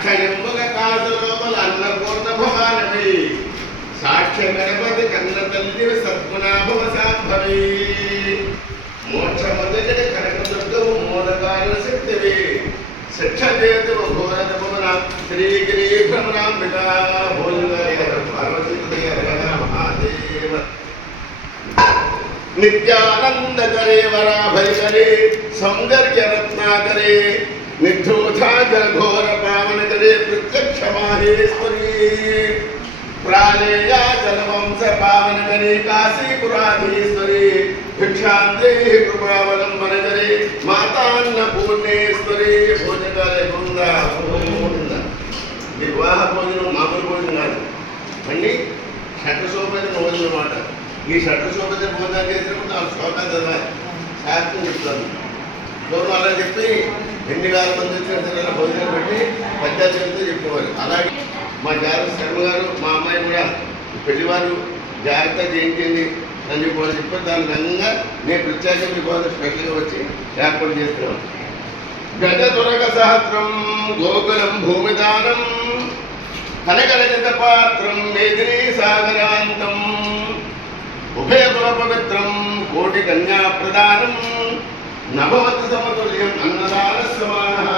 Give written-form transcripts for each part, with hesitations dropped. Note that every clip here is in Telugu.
అక్షయంబుగ కాసలోపల అన్నపూర్ణ భవానవి సాక్ష్య గణపతి కన్న తల్లి సద్గుణాభవ సాంభవి మోక్షమదగడి కనకదుర్గవు మూలకారణ శక్తివి శిక్షేతువు ఘోరత భువన శ్రీగిరి భ్రమరాంబిక పార్వతీ మహాదేవ నిత్యానందకరే వరాభయకరే సౌందర్య రత్నాకరే నిర్ధూతాచల ఘోర పావనకరే ప్రత్యక్ష మాహేశ్వరీ ప్రాళేయాచల వంశ పావనకరే కాశీపురాధీశ్వరీ భిక్షాందే కృపావలంబనకరే మాతాన్నపూర్ణేశ్వరీ భోజనాలయ బృంద ఈ వివాహ భోజనం మామూలు భోజనం కాదు మళ్ళీ షట్శోభన భోజనం అన్నమాట. ఈ షట్శోభన భోజనం చేసినప్పుడు నాకు శ్లోకాలు చదవాలి శాస్త్రం చెప్తాను. పూర్వం అలా చెప్పి 8,000 మంది వచ్చిన సరే భోజనం పెట్టి పద్యాలతో చెప్పేవారు. అలాగే మా జాగ్రత్త శర్మ గారు మా అమ్మాయి కూడా పెళ్లివారు జాగ్రత్త చేయించండి అని చెప్పి చెప్పారు. దాని విధంగా నేను ప్రత్యేకంగా మీకోసం స్పెషల్గా వచ్చి ఏర్పాటు చేస్తున్నాను. గజ దురగ సహస్రం గోకులం భూమిదానం కనకరజిత పాత్రం మేదినీ సాగరాంతం ఉభయకుల పవిత్రం కోటి కన్యా ప్రదానం నభవతి సమతుల్యం అన్నదాన సమాన.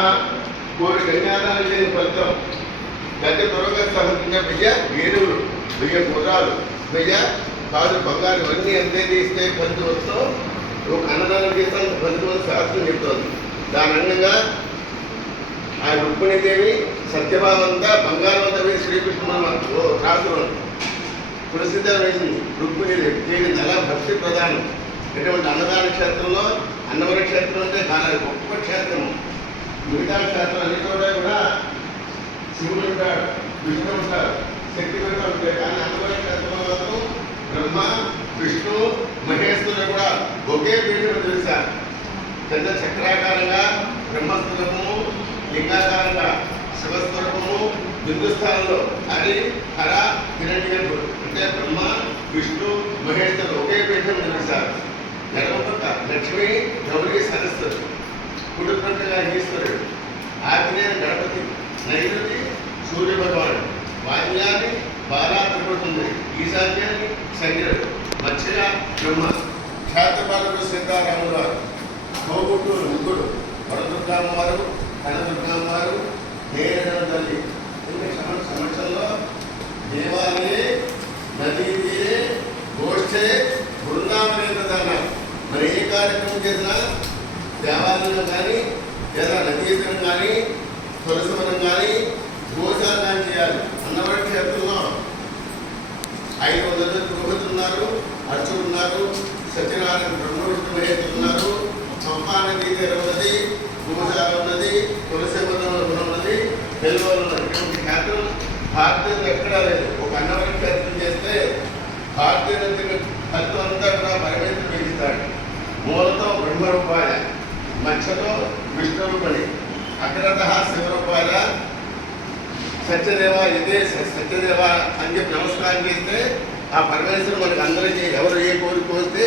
కోటి కన్యాదానం లేని ఫలితం. గజ దురగ సహస్రంగా 1000 గుర్రాలు 1000 కాదు బంగారు ఇవన్నీ ఎంతైతే ఇస్తే ఫలితం వస్తో ఒక అన్నదానం చేస్తాను ఫలితం శాస్త్రం చెప్తోంది. దాని అందంగా ఆ రుక్మిణీదేవి సత్యభావంతా బంగారం అంతా వేసి శ్రీకృష్ణుడు రాసులు ప్రసిద్ధం వేసింది. రుక్మిణీదేవి చేరింది. అలా భక్తి ప్రధానం. ఎటువంటి అన్నదాన క్షేత్రంలో అన్నవర క్షేత్రం అంటే చాలా గొప్ప క్షేత్రం. మిగతా క్షేత్రం అన్ని చోట కూడా శివుడు ఉంటాడు, విష్ణువు ఉంటాడు, శక్తి పెడతా ఉంటాయి. కానీ అన్నవర క్షేత్రంలో మాత్రం బ్రహ్మ విష్ణు మహేశ్వరుడు కూడా ఒకే పీఠం తెలుస్తారు. పెద్ద చక్రాకారంగా బ్రహ్మస్వరూపము, లింగాకారంగా శివస్వరూపము, బిందుస్థానంలో హరి హర హిరణ్యకుడు అంటే బ్రహ్మ విష్ణు మహేశ్వరుడు ఒకే పీఠం తెలుస్తారు. ఎడమపక్క లక్ష్మి గౌరీ సరస్వతి, కుడి పక్కగా ఈశ్వరుడు, ఆగ్నేయ గణపతి, నైరుతి సూర్య భగవానుడు, వాయువ్యాన్ని బాలా త్రిపుతుంది, ఈశాన్యాన్ని శంకరుడు, మధ్యగా బ్రహ్మ, క్షేత్రపాలుడు సీతారాముల వారు, కోగుట్టూరు ముగ్గురు, వరదుర్గమ్మ వారు, కనదుర్గమ్మ వారు, నేరేణ తల్లి. సంవత్సరంలో దేవాలయే నదీ తీరే గోష్ఠే బృందావనే ప్రధానం. మరి ఏ కార్యక్రమం చేసినా దేవాలయంలో కానీ లేదా నదీతరం కానీ తులసివనం కానీ గోశాల కానీ చేయాలి. అన్నవర క్షేత్రంలో 500 పురోహితులు ఉన్నారు, అర్చకులు ఉన్నారు, సత్యనారాయణ బ్రహ్మవిష్ణు మహేశ్వరులు ఉన్నారు, పంపా నదీ తీరం ఉన్నది, గోశాల ఉన్నది, తులసివనం ఉన్నది, బెల్వాలు ఉన్నది. ఇటువంటి క్షేత్రం భారతదేశంలో ఎక్కడా లేదు. ఒక అన్నవర క్షేత్రం చేస్తే భారతదేశం ఫలితం అంతా కూడా పరమేశ్వరుడు పెంచుతాడు. మూలతో బ్రహ్మరూపాయ, మధ్యతో విష్ణురూపణి, అగ్రత శివరూపాయ సత్యదేవ ఇదే సత్యదేవ అని చెప్పి నమస్కారం చేస్తే ఆ పరమేశ్వరుడు మనకు అందరికీ ఎవరు ఏ కోరిక కోస్తే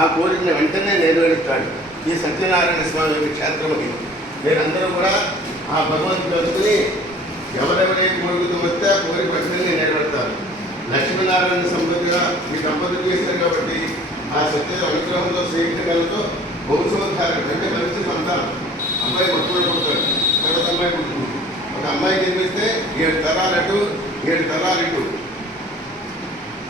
ఆ కోరికని వెంటనే నెరవేరుస్తాడు. ఈ సత్యనారాయణ స్వామి క్షేత్రమని మీరందరూ కూడా ఆ భగవంతుడు అందుకుని ఎవరెవరే కోరికతో వస్తే ఆ కోరిక వెంటనే నెరవేరుతారు. లక్ష్మీనారాయణ సంపత్తిగా ఈ దంపతులు చేశారు కాబట్టి ఆ సత్య అనుగ్రహంతో శ్రీకృష్ణతో వంశోద్ధారణ అంటే మంచి సంతానం. అమ్మాయి మొత్తం పుడతాడు, తర్వాత అమ్మాయి పుడుతుంది. ఒక అమ్మాయి జన్మిస్తే 7 తరాలటు 7 తరాలిటు,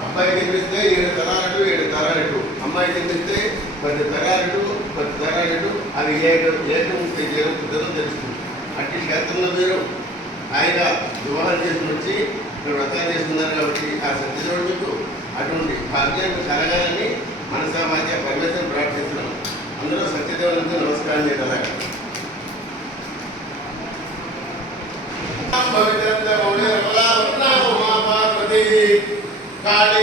అబ్బాయి జన్మిస్తే 7 తరాలటు 7 తరాలిటు, అమ్మాయి జన్మిస్తే 10 తరాలటు 10 తరాలిటు. అది ఏకముక్తి జరుగుతుందో తెలుస్తుంది. అట్టి క్షేత్రంలో మీరు ఆయన వివాహం చేసుకుని వచ్చి ఇక్కడ వ్రతాలు చేస్తున్నారు కాబట్టి ఆ సత్యదేవుడు మీకు అటువంటి భాగ్యాన్ని కలగాలని మనసామాధ్య పరమేశ్వరుని ప్రార్థిస్తున్నాం. అందరూ సత్యదేవునికి నమస్కారం చేయాలి. కాళీ